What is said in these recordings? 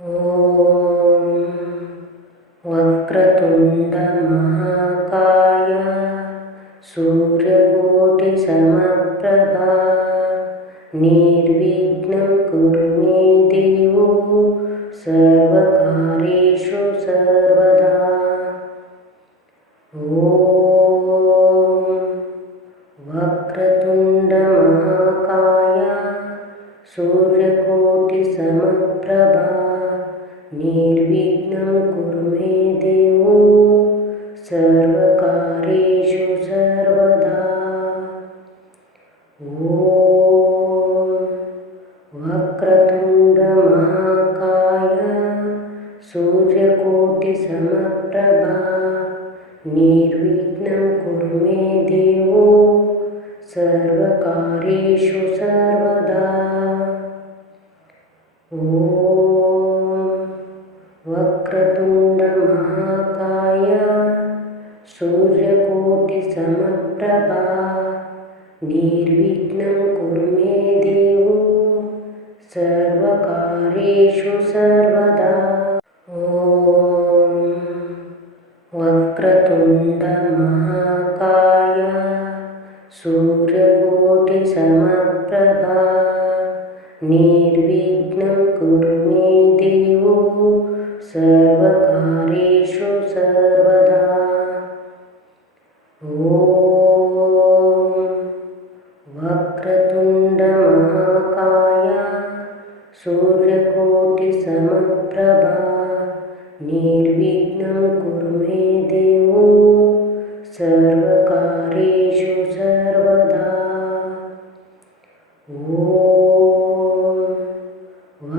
ॐ वक्रतुण्डमहाकाय सूर्यकोटिसमप्रभा निर्विघ्नं कुरु मे देवो सर्वकार्येषु सर्वदा। ॐ वक्रतुण्डमहाकाय सूर्यकोटिसमप्रभा निर्विघ्नं कुरु मे देवो सर्वकार्येषु सर्वदा। ॐ वक्रतुण्डमहाकाय सूर्यकोटिसमप्रभा निर्विघ्नं कुरु मे देवो सर्वकार्येषु सर्वदा। ॐ वक्रतुण्डमहाकाय सूर्यकोटिसमप्रभा निर्विघ्नं कुरु मे देवो सर्वकार्येषु सर्वदा। ॐ वक्रतुण्डमहाकाय सूर्यकोटिसमप्रभा निर्विघ्नं कुरु मे देवो सर्वकार्येषु सर्वदा। ॐ वक्रतुण्डमहाकाय सूर्यकोटिसमप्रभा निर्विघ्नं कुरु मे देवो सर्वकार्येषु सर्वदा। ॐ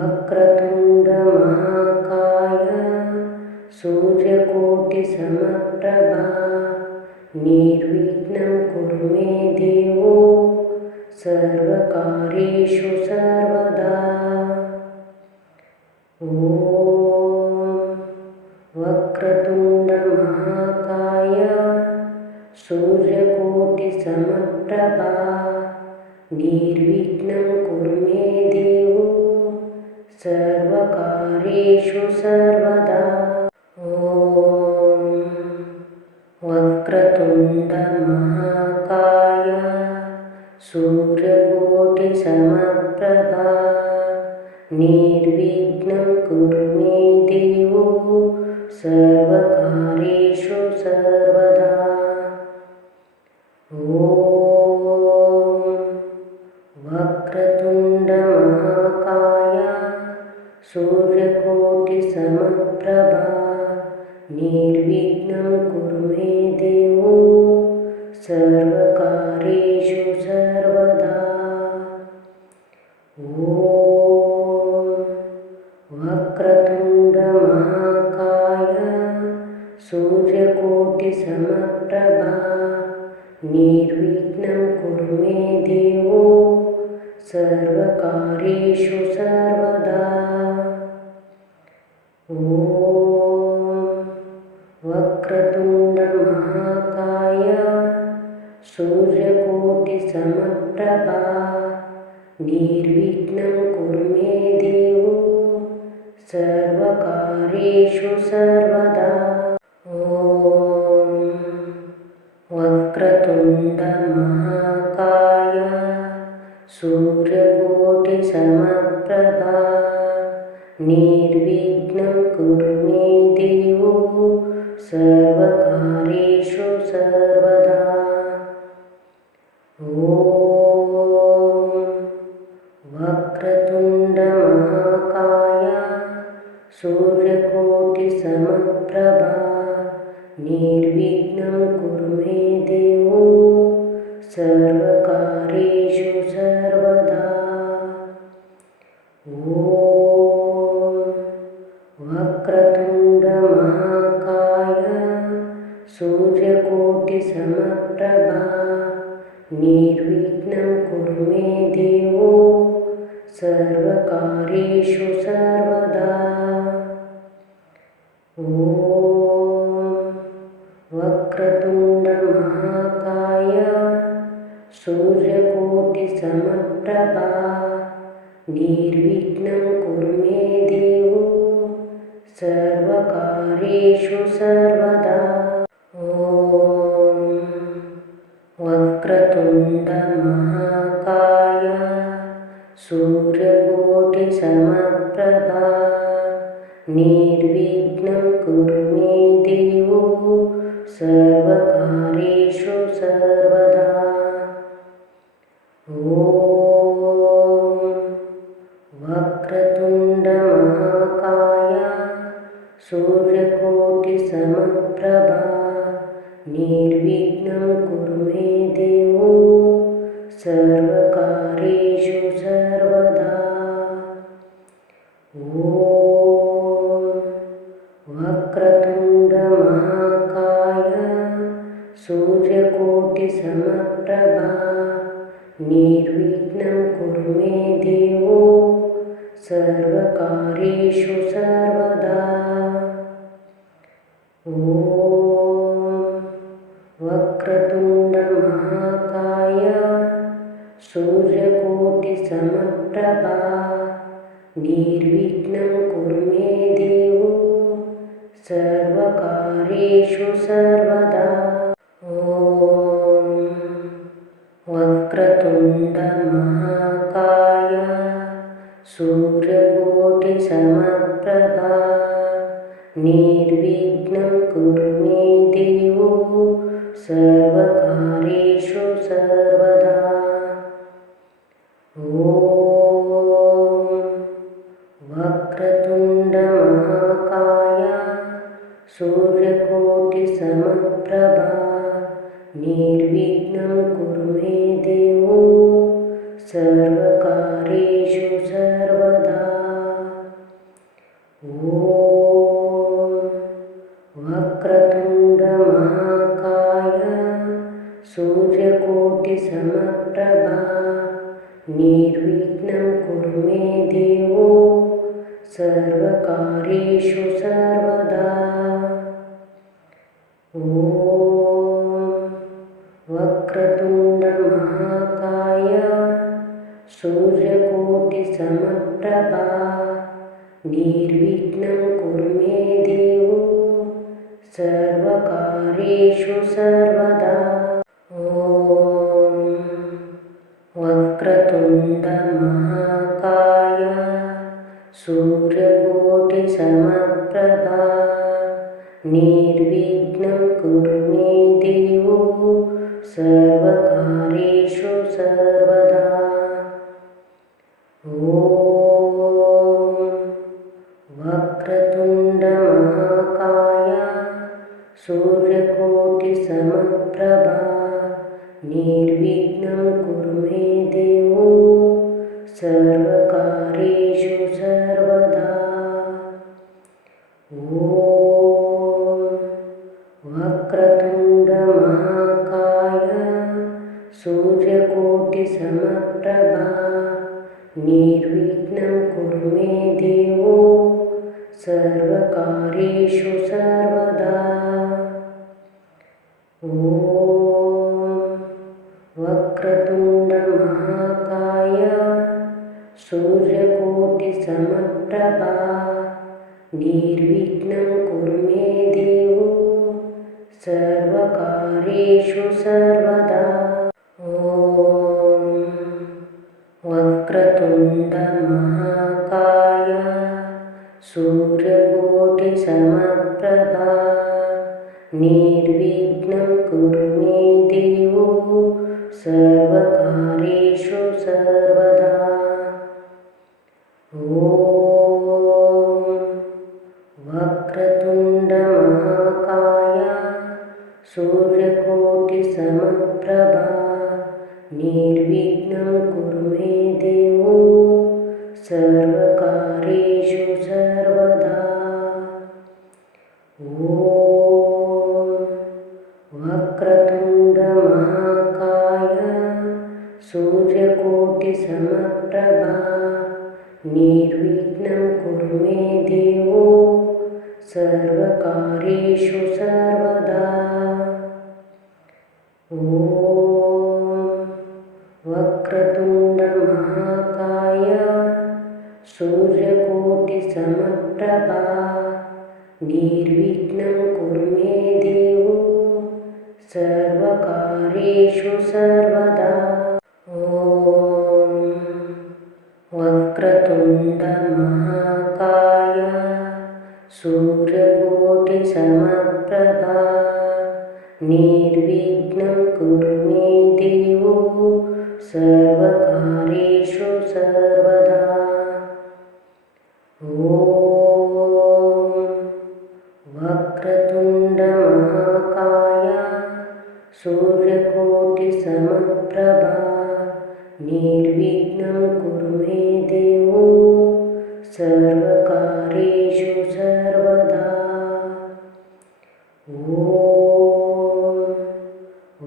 वक्रतुण्डमहाकाय सूर्यकोटिसमप्रभा निर्विघ्नं कुरु मे देवो सर्वकार्येषु सर्वदा। ॐ वक्रतुण्डमहाकाय सूर्यकोटिसमप्रभा निर्विघ्नं कुरु मे देवो सर्वकार्येषु सर्वदा। ॐ वक्रतुण्डमहाकाय सूर्यकोटिसमप्रभा निर्विघ्नं कुरु मे देवो सर्वकार्येषु सर्वदा। ॐ वक्रतुण्डमहाकाय सूर्यकोटिसमप्रभा निर्विघ्नं कुरु मे देवो सर्वकार्येषु सर्वदा। ॐ वक्रतुण्डमहाकाय सूर्यकोटिसमप्रभा निर्विघ्नं कुरु मे देवो सर्वकार्येषु सर्वदा। ॐ वक्रतुण्डमहाकाय सूर्यकोटिसमप्रभा निर्विघ्नं कुरु मे देवो सर्वकार्येषु सर्वदा। ॐ वक्रतुण्डमहाकाय सूर्यकोटिसमप्रभा निर्विघ्नं कुरु मे देवो सर्वकार्येषु सर्वदा। ॐ वक्रतुण्डमहाकाय सूर्यकोटिसमप्रभा निर्विघ्नं कुरु मे देवो सर्वकार्येषु सर्वदा। ॐ वक्रतुण्डमहाकाय सूर्यकोटिसमप्रभा निर्विघ्नं कुरु मे देवो सर्वकार्येषु सर्वदा। ॐ वक्रतुण्डमहाकाय सूर्यकोटिसमप्रभा निर्विघ्नं कुरु मे देवो सर्वकार्येषु सर्वदा। ॐ वक्रतुण्डमहाकाय सूर्यकोटिसमप्रभा निर्विघ्नं कुरु मे देवो सर्वकार्येषु सर्वदा। ॐ वक्रतुण्डमहाकाय सूर्यकोटिसमप्रभा निर्विघ्नं कुरु मे देवो सर्वकार्येषु सर्वदा। ॐ वक्रतुण्डमहाकाय सूर्यकोटिसमप्रभा निर्विघ्नं कुरु मे देवो सर्वकार्येषु सर्वदा। ॐ वक्रतुण्डमहाकाय सूर्यकोटिसमप्रभा निर्विघ्नं कुरु मे देवो सर्वकार्येषु सर्वदा। ॐ वक्रतुण्डमहाकाय सूर्यकोटिसमप्रभा निर्विघ्नं कुरु मे देवो सर्वकार्येषु सर्वदा। ॐ वक्रतुण्डमहाकाय सूर्यकोटिसमप्रभा निर्विघ्नं कुरु मे देवो सर्वकार्येषु सर्वदा। ॐ वक्रतुण्डमहाकाय सूर्यकोटिसमप्रभा निर्विघ्नं कुरु मे देवो सर्वकार्येषु सर्वदा। ॐ वक्रतुण्डमहाकाय सूर्यकोटिसमप्रभा निर्विघ्नं कुरु मे देवो सर्वकार्येषु सर्वदा। ॐ वक्रतुण्डमहाकाय सूर्यकोटिसमप्रभा निर्विघ्नं कुरु मे देवो सर्वकार्येषु सर्वदा। ॐ वक्रतुण्डमहाकाय सूर्यकोटिसमप्रभा निर्विघ्नं कुरु मे देवो सर्वकार्येषु सर्वदा। ॐ वक्रतुण्डमहाकाय सूर्यकोटिसमप्रभा निर्विघ्नं कुरु मे देवो सर्वकार्येषु सर्वदा। ॐ वक्रतुण्डमहाकाय सूर्यकोटिसमप्रभा निर्विघ्नं कुरु मे देवो सर्वकार्येषु सर्वदा। ॐ वक्रतुण्डमहाकाय सूर्यकोटिसमप्रभा निर्विघ्नं कुरु मे देवो सर्वकार्येषु सर्वदा। ॐ वक्रतुण्डमहाकाय सूर्यकोटिसमप्रभा निर्विघ्नं कुरु मे देवो सर्वकार्येषु सर्वदा। ॐ वक्रतुण्डमहाकाय सूर्यकोटिसमप्रभा निर्विघ्नं कुरु मे देवो सर्वकार्येषु सर्वदा। ॐ वक्रतुण्डमहाकाय सूर्यकोटिसमप्रभा निर्विघ्नं कुरु मे देवो सर्वकार्येषु सर्वदा। ॐ वक्रतुण्डमहाकाय सूर्यकोटिसमप्रभा निर्विघ्नं कुरु मे देवो सर्वकार्येषु सर्वदा। ॐ वक्रतुण्डमहाकाय सूर्यकोटिसमप्रभा निर्विघ्नं कुरु मे देवो सर्वकार्येषु सर्वदा। ॐ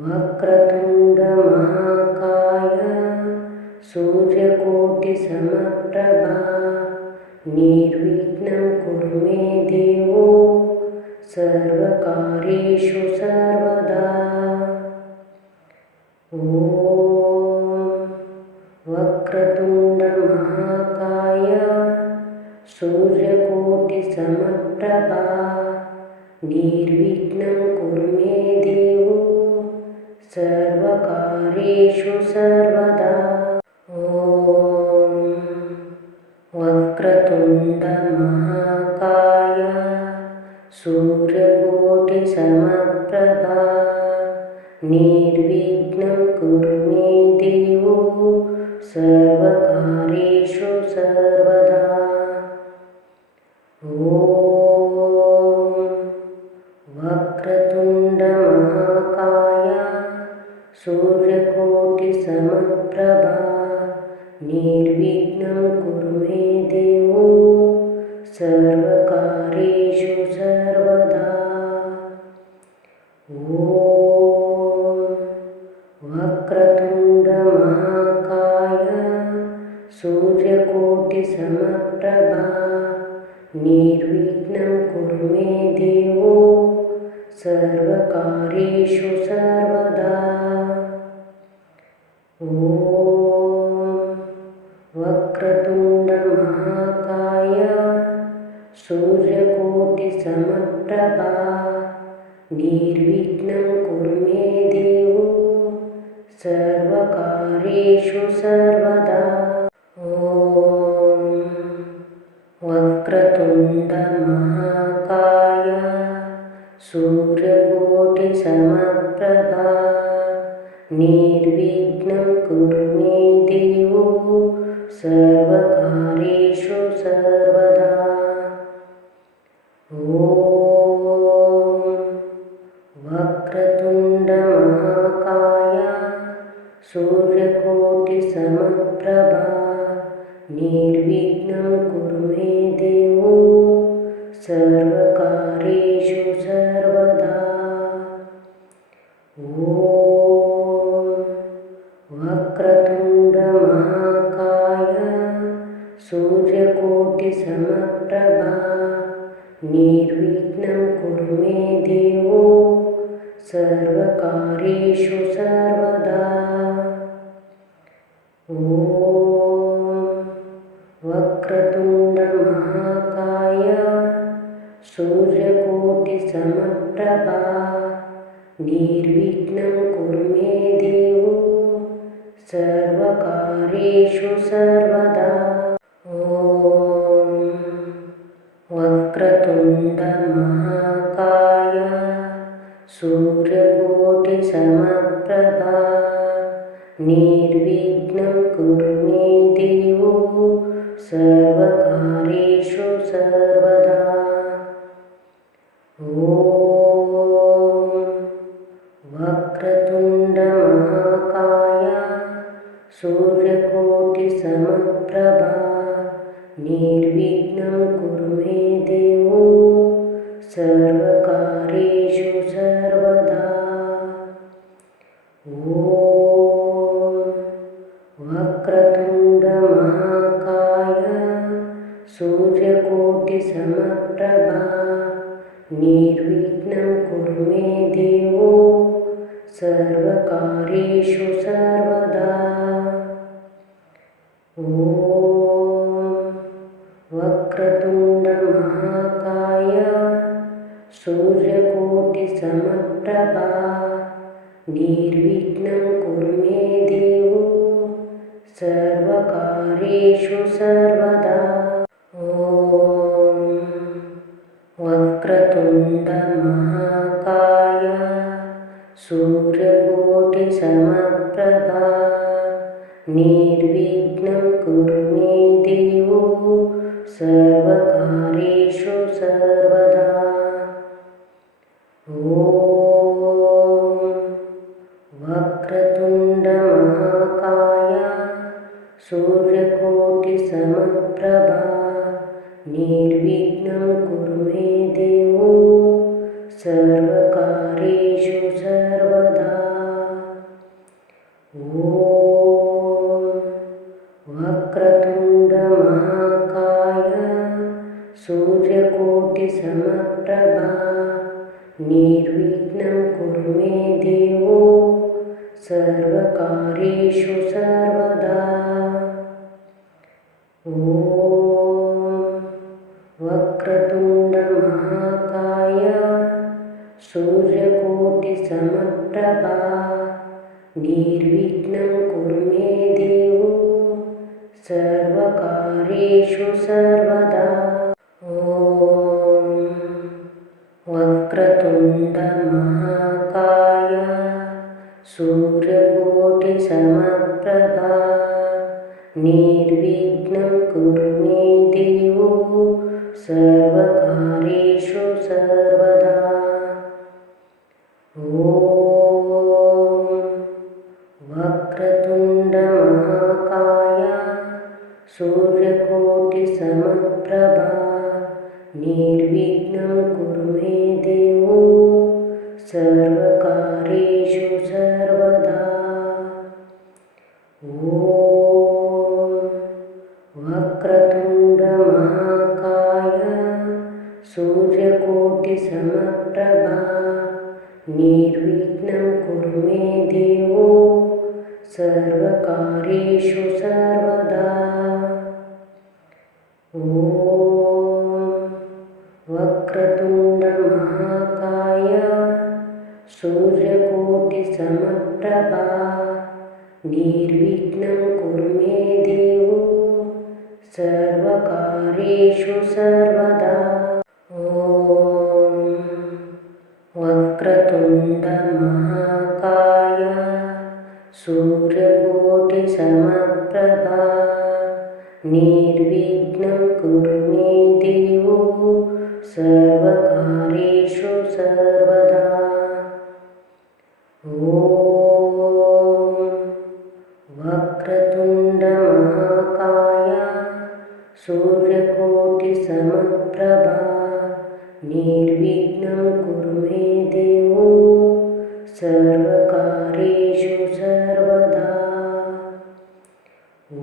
वक्रतुण्डमहाकाय सूर्यकोटिसमप्रभा निर्विघ्नं कुरु मे देवो सर्वकार्येषु सर्वदा। ॐ वक्रतुण्डमहाकाय सूर्यकोटिसमप्रभा निर्विघ्नं कुरु मे देवो सर्वकार्येषु सर्वदा। ॐ वक्रतुण्डमहाकाय सूर्यकोटिसमप्रभा निर्विघ्नं कुरु मे देवो सर्वकार्येषु सर्वदा। ॐ वक्रतुण्डमहाकाय सूर्यकोटिसमप्रभा निर्विघ्नं कुरु मे देवो सर्वकार्येषु सर्वदा। ॐ वक्रतुण्डमहाकाय सूर्यकोटिसमप्रभा निर्विघ्नं कुरु मे देवो सर्वकार्येषु सर्वदा। ॐ वक्रतुण्डमहाकाय सूर्यकोटिसमप्रभा निर्विघ्नं कुरु मे देवो सर्वकार्येषु सर्वदा। ॐ वक्रतुण्डमहाकाय सूर्यकोटिसमप्रभा निर्विघ्नं कुरु मे देवो सर्वकार्येषु सर्वदा। ॐ वक्रतुण्डमहाकाय सूर्यकोटिसमप्रभा निर्विघ्नं कुरु मे देवो सर्वकार्येषु सर्वदा। ॐ वक्रतुण्डमहाकाय सूर्यकोटिसमप्रभा निर्विघ्नं कुरु मे देवो सर्वकार्येषु सर्वदा। ॐ वक्रतुण्डमहाकाय सूर्यकोटिसमप्रभा निर्विघ्नं कुरु मे देवो सर्वकार्येषु सर्वदा। ॐ वक्रतुण्डमहाकाय सूर्यकोटिसमप्रभा निर्विघ्नं कुरु मे देवो सर्वकार्येषु सर्वदा। ॐ वक्रतुण्डमहाकाय सूर्यकोटिसमप्रभा निर्विघ्नं कुरु मे देवो सर्वकार्येषु सर्वदा। ॐ वक्रतुण्डमहाकाय सूर्यकोटिसमप्रभा निर्विघ्नं कुरु मे देवो सर्वकार्येषु सर्वदा। ॐ वक्रतुण्डमहाकाय सूर्यकोटिसमप्रभा निर्विघ्नं कुरु मे देवो सर्वकार्येषु सर्वदा। ॐ वक्रतुण्डमहाकाय सूर्यकोटिसमप्रभा निर्विघ्नं कुरु मे देवो सर्वकार्येषु सर्वदा। ॐ वक्रतुण्डमहाकाय सूर्यकोटिसमप्रभा निर्विघ्नं कुरु मे देवो सर्वकार्येषु सर्वदा। ॐ वक्रतुण्डमहाकाय सूर्यकोटिसमप्रभा निर्विघ्नं कुरु मे देवो सर्वकार्येषु सर्वदा। ॐ वक्रतुण्डमहाकाय सूर्यकोटिसमप्रभा निर्विघ्नं कुरु मे देवो सर्वकार्येषु सर्वदा। ॐ वक्रतुण्डमहाकाय सूर्यकोटिसमप्रभा निर्विघ्नं कुरु मे देवो सर्वकार्येषु सर्वदा। ॐ वक्रतुण्डमहाकाय सूर्यकोटिसमप्रभा निर्विघ्नं कुरु मे देवो सर्वकार्येषु सर्वदा। ॐ वक्रतुण्डमहाकाय सूर्यकोटिसमप्रभा निर्विघ्नं कुरु मे देवो सर्वकार्येषु सर्वदा। ॐ वक्रतुण्डमहाकाय सूर्यकोटिसमप्रभा निर्विघ्नं कुरु मे देवो सर्वकार्येषु सर्वदा। ॐ वक्रतुण्डमहाकाय सूर्यकोटिसमप्रभा निर्विघ्नं कुरु मे देवो सर्वकार्येषु सर्वदा। ॐ वक्रतुण्डमहाकाय सूर्यकोटिसमप्रभा निर्विघ्नं कुरु मे देवो सर्वकार्येषु सर्वदा। ॐ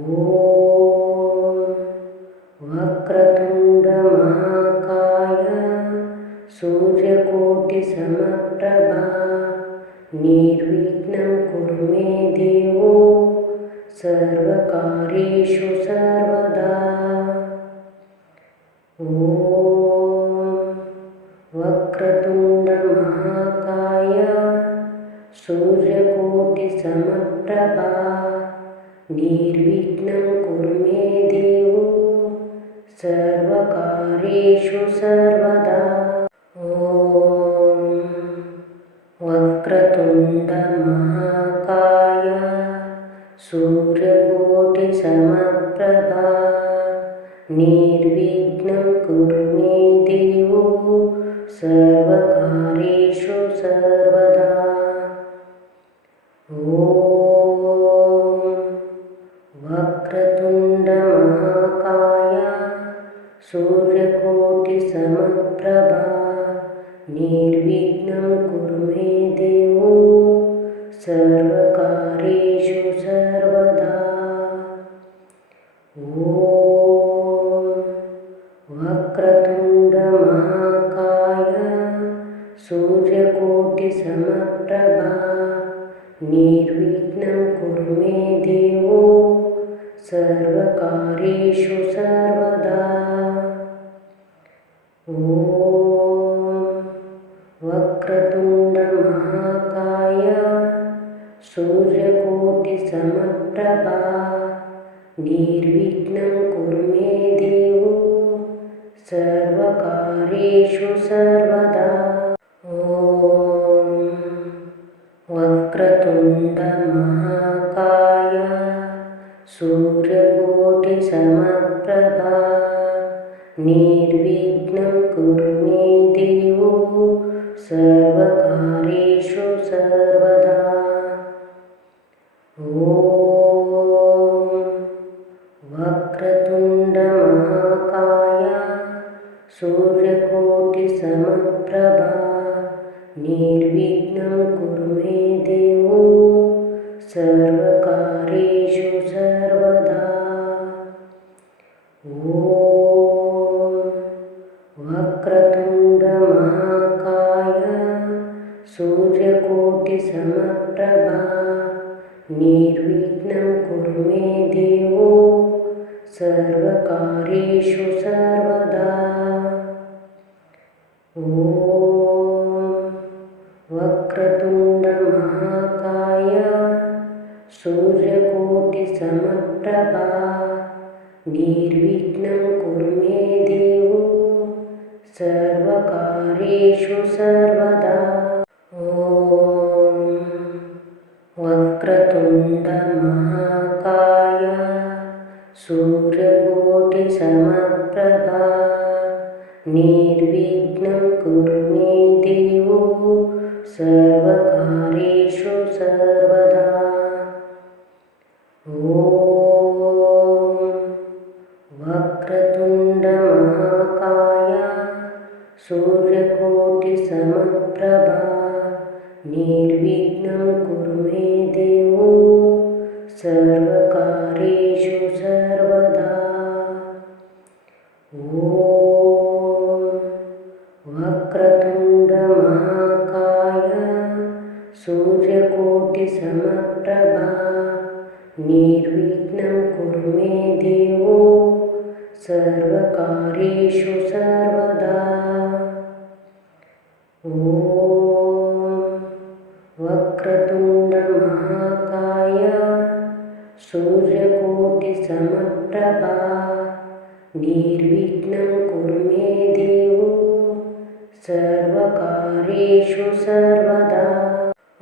वक्रतुण्डमहाकाय सूर्यकोटिसमप्रभा निर्विघ्नं कुरु मे देवो सर्वकार्येषु सर्वदा। ॐ वक्रतुण्डमहाकाय सूर्यकोटिसमप्रभा निर्विघ्नं कुरु मे देवो सर्वकार्येषु सर्वदा। ॐ वक्रतुण्डमहाकाय सूर्यकोटिसमप्रभा निर्विघ्नं कुरु मे देवो सर्वकार्येषु सर्वदा। ॐ वक्रतुण्डमहाकाय सूर्यकोटिसमप्रभा निर्विघ्नं कुरु मे देवो सर्वकार्येषु सर्वदा। ॐ वक्रतुण्डमहाकाय सूर्यकोटिसमप्रभा निर्विघ्नं कुरु मे देवो सर्वकार्येषु सर्वदा। ॐ समप्रभा निर्विघ्नं कुरु मे देवो सर्वकार्येषु सर्वदा। ॐ वक्रतुण्डमहाकाय सूर्यकोटिसमप्रभा निर्विघ्नं कुरु मे देवो सर्वकार्येषु सर्वदा। ॐ वक्रतुण्डमहाकाय सूर्यकोटिसमप्रभा निर्विघ्नं कुरु मे देवो सर्वकार्येषु सर्वदा। ॐ वक्रतुण्डमहाकाय सूर्यकोटिसमप्रभा निर्विघ्नं कुरु मे देवो सर्वकार्येषु सर्वदा। ॐ वक्रतुण्डमहाकाय सूर्यकोटिसमप्रभा निर्विघ्नं कुरु मे देवो सर्वकार्येषु सर्वदा। ॐ वक्रतुण्डमहाकाय सूर्यकोटिसमप्रभा निर्विघ्नं कुरु मे देवो सर्वकार्येषु सर्वदा। ॐ वक्रतुण्डमहाकाय सूर्यकोटिसमप्रभा निर्विघ्नं कुरु मे देवो सर्वकार्येषु सर्वदा। ॐ वक्रतुण्डमहाकाय सूर्यकोटिसमप्रभा निर्विघ्नं कुरु मे देवो सर्वकार्येषु सर्वदा। ॐ वक्रतुण्डमहाकाय सूर्यकोटिसमप्रभा निर्विघ्नं कुरु मे देवो सर्वकार्येषु सर्वदा। ॐ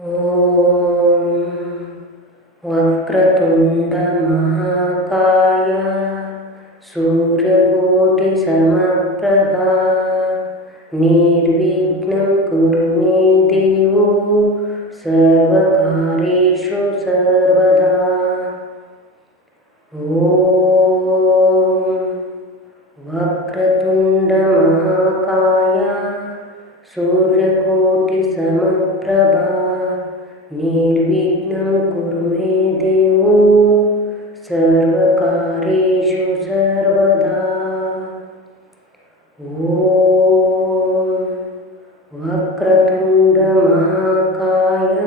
वक्रतुण्डमहाकाय सूर्यकोटिसमप्रभा निर्विघ्नं कुरु मे देवो सर्वकार्येषु सर्वदा। ॐ वक्रतुण्डमहाकाय सूर्यकोटिसमप्रभा निर्विघ्नं कुरु मे देवो सर्वकार्येषु सर्वदा। ॐ वक्रतुण्डमहाकाय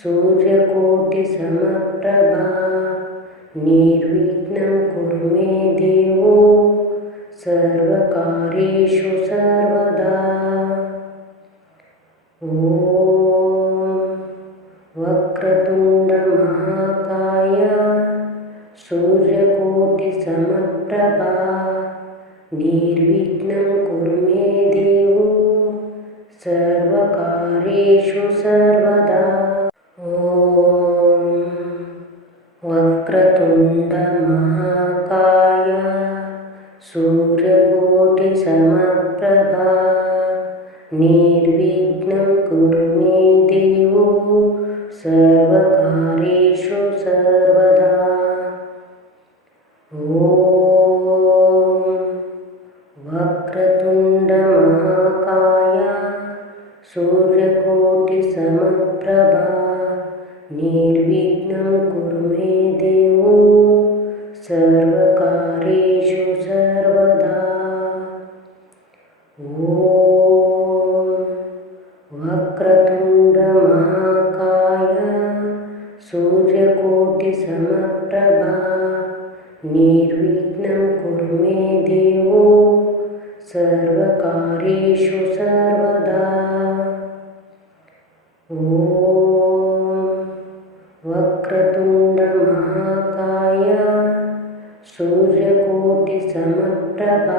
सूर्यकोटिसमप्रभा निर्विघ्नं कुरु मे देवो सर्वकार्येषु सर्वदा। ॐ वक्रतुण्डमहाकाय सूर्यकोटिसमप्रभा निर्विघ्नं कुरु मे देवो सर्वकार्येषु सर्वदा। ॐ वक्रतुण्डमहाकाय सूर्यकोटिसमप्रभा निर्विघ्नं कुरु मे देवो सर्वकार्येषु सर्वदा। ॐ वक्रतुण्डमहाकाय सूर्यकोटिसमप्रभा निर्विघ्नं कुरु मे देवो सर्वकार्येषु सर्वदा। ॐ वक्रतुण्डमहाकाय सूर्यकोटिसमप्रभा निर्विघ्नं कुरु मे देवो सर्वकार्येषु सर्वदा। ॐ वक्रतुण्ड सूर्यकोटिसमप्रभा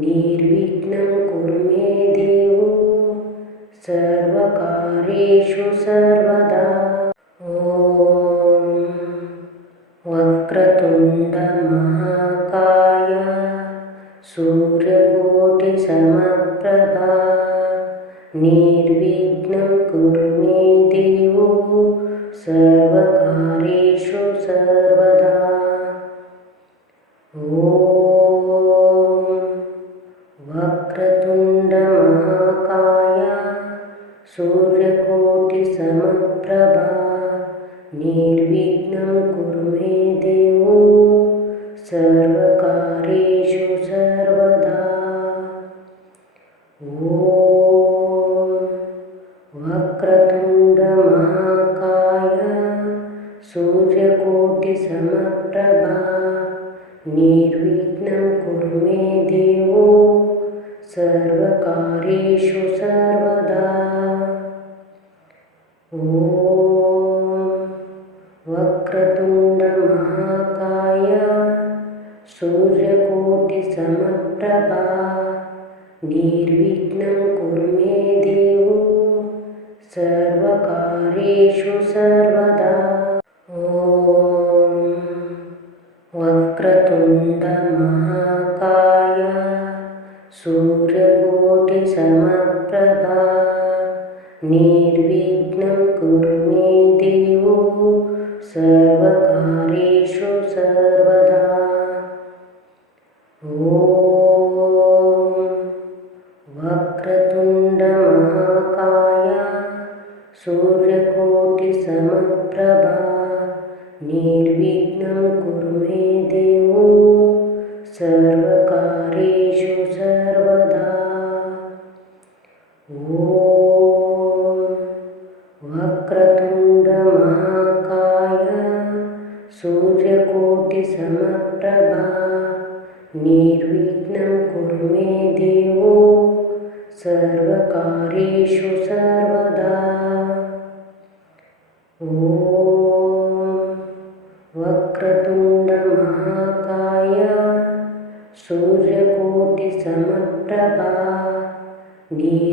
निर्विघ्नं कुरु मे देवो सर्वकार्येषु सर्वदा। ॐ वक्रतुण्डमहाकाय सूर्यकोटिसमप्रभा निर्विघ्नं कुरु मे देवो सर्वकार्येषु सर्वदा। ॐ वक्रतुण्डमहाकाय सूर्यकोटिसमप्रभा निर्विघ्नं कुरु मे देवो सर्वकार्येषु सर्वदा। ॐ वक्रतुण्डमहाकाय सूर्यकोटिसमप्रभा निर्विघ्नं कुरु मे देवो सर्वकार्येषु सर्वदा। ॐ वक्रतुण्डमहाकाय सूर्यकोटिसमप्रभा निर्विघ्नं कुरु मे देवो सर्वकार्येषु सर्वदा। ॐ वक्रतुण्डमहाकाय सूर्यकोटिसमप्रभा निर्विघ्नं कुरु मे देवो सर्वकार्येषु सर्वदा। ॐ वक्रतुण्डमहाकाय सूर्यकोटिसमप्रभा निर्विघ्नं कुरु मे देवो सर्वकार्येषु सर्वदा। ॐ वक्रतुण्डमहाकाय सूर्यकोटिसमप्रभा निर्विघ्नं कुरु मे देवो सर्वकार्येषु सर्वदा। ॐ वक्रतुण्डमहाकाय सूर्यकोटिसमप्रभा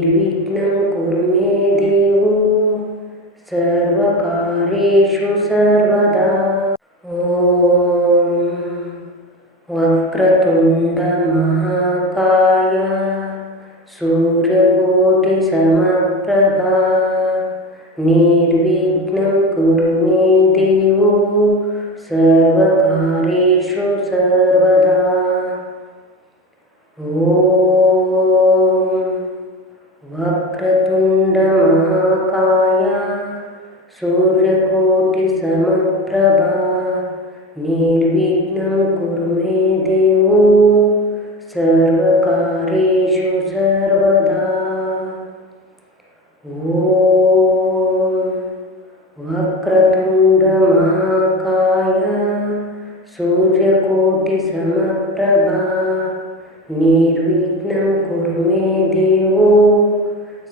निर्विघ्नं कुरु मे देवो सर्वकार्येषु सर्वदा। ॐ वक्रतुण्डमहाकाय सूर्यकोटिसमप्रभा निर्विघ्नं कुरु मे देवो सर्वकार्येषु सर्वदा। ॐ वक्रतुण्डमहाकाय सूर्यकोटिसमप्रभा निर्विघ्नं कुरु मे देवो सर्वकार्येषु सर्वदा। ॐ वक्रतुण्डमहाकाय सूर्यकोटिसमप्रभा निर्विघ्नं कुरु मे देवो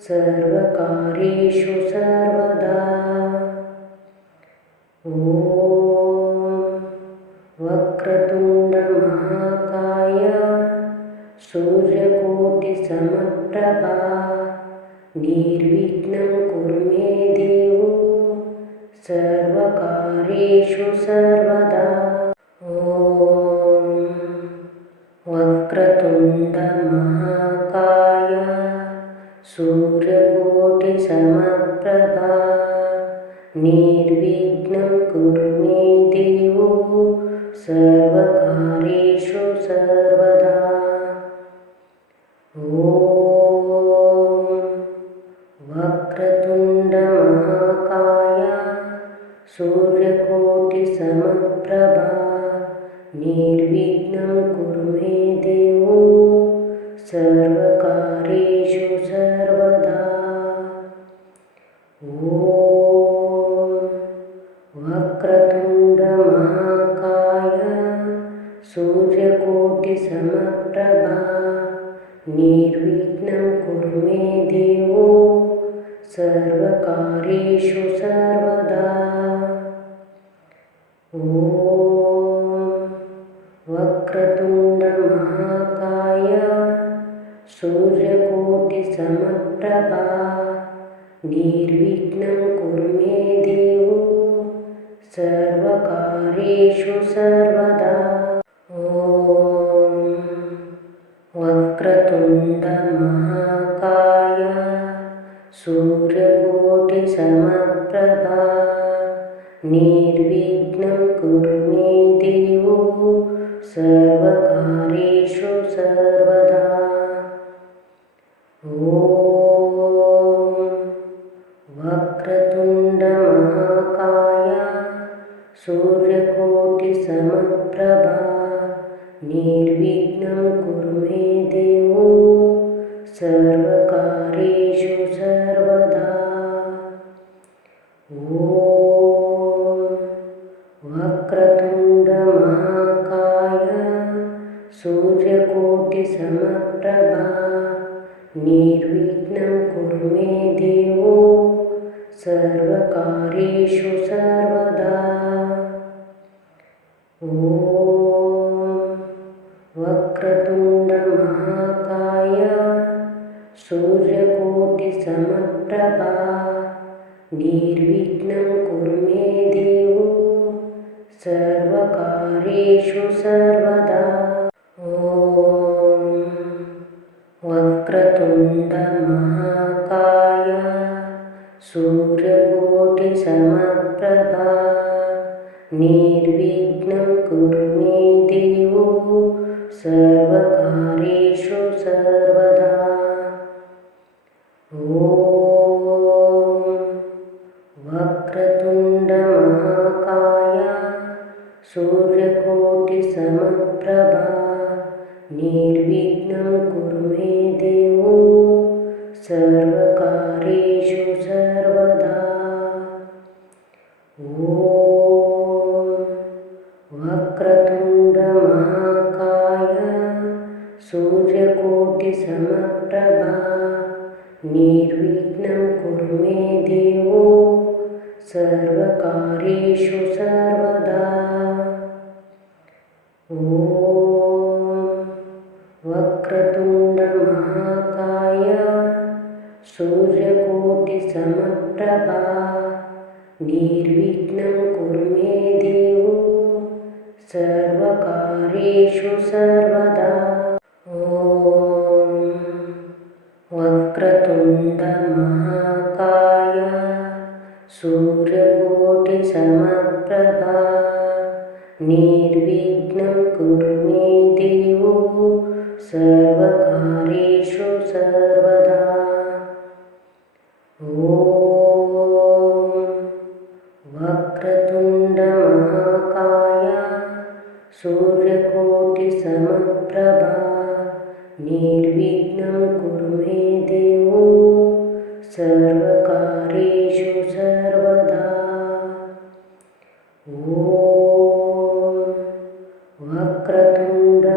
सर्वकार्येषु सर्वदा। ॐ वक्रतुण्डमहाकाय सूर्यकोटिसमप्रभा निर्विघ्नं कुरु मे देवो सर्वकार्येषु सर्वदा। ॐ वक्रतुण्डमहाकाय सूर्यकोटिसमप्रभा निर्विघ्नं कुरु मे देवो सर्वकार्येषु सर्वदा। ॐ वक्रतुण्डमहाकाय सूर्यकोटिसमप्रभा निर्विघ्नं कुरु मे देवो सर्वकार्येषु सर्वदा। ॐ वक्रतुण्डमहाकाय सूर्यकोटिसमप्रभा निर्विघ्नं कुरु मे देवो सर्वकार्येषु सर्वदा। ॐ सूर्यकोटिसमप्रभा निर्विघ्नं कुरु मे देवो सर्वकार्येषु सर्वदा। ॐ वक्रतुण्डमहाकाय सूर्यकोटिसमप्रभा निर्विघ्नं कुरु मे देवो सर्वकार्येषु सर्वदा। ॐ वक्रतुण्डमहाकाय सूर्यकोटिसमप्रभा निर्विघ्नं कुरु मे देवो सर्वकार्येषु सर्वदा। ॐ वक्रतुण्डमहाकाय सूर्यकोटिसमप्रभा निर्विघ्नं कुरु मे देवो सर्वकार्येषु सर्वदा। ॐ वक्रतुण्डमहाकाय सूर्यकोटिसमप्रभा निर्विघ्नं कुरु मे देवो सर्वकार्येषु सर्वदा। ॐ वक्रतुण्डमहाकाय सूर्यकोटिसमप्रभा निर्विघ्नं कुरु मे देवो सर्वकार्येषु सर्वदा। ॐ वक्रतुण्डमहाकाय सूर्यकोटिसमप्रभा निर्विघ्नं कुरु मे देवो सर्वकार्येषु सर्वदा। ॐ वक्रतुण्डमहाकाय सूर्यकोटिसमप्रभा निर्विघ्नं कुरु मे देवो सर्वकार्येषु सर्वदा। ॐ वक्रतुण्डमहाकाय सूर्यकोटिसमप्रभा निर्विघ्नं कुरु मे देवो सर्वकार्येषु सर्वदा। ॐ वक्रतुण्डमहाकाय सूर्यकोटिसमप्रभा निर्विघ्नं कुरु मे देवो सर्वकार्येषु सर्वदा। ॐ वक्रतुण्डमहाकाय सूर्यकोटिसमप्रभा निर्विघ्नं कुरु मे देवो सर्वकार्येषु सर्वदा। ॐ वक्रतुण्डमहाकाय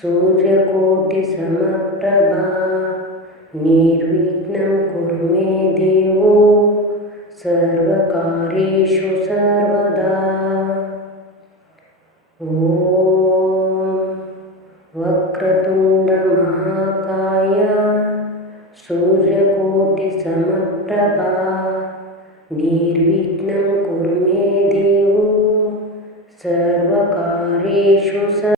सूर्यकोटिसमप्रभा निर्विघ्नं कुरु मे देवो सर्वकार्येषु सर्वदा। ॐ वक्रतुण्डमहाकाय सूर्यकोटिसमप्रभा निर्विघ्नं कुरु मे देवो सर्वकार्येषु